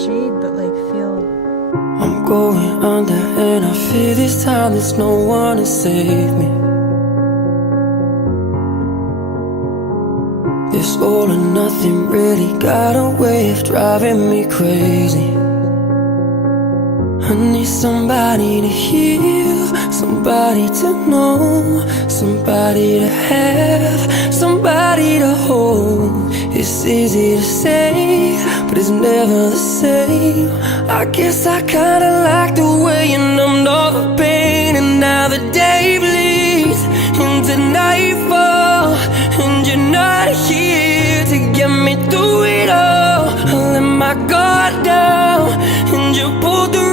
shade, but like feel. I'm going under and I fear this time there's no one to save me. This all or nothing really got a way of driving me crazy. I need somebody to heal, somebody to know, somebody to have, somebody to hold. It's easy to say, but it's never the same. I guess I kinda like the way you numbed all the pain. And now the day bleeds into nightfall, and you're not here to get me through it all. I let my guard down, and you pulled the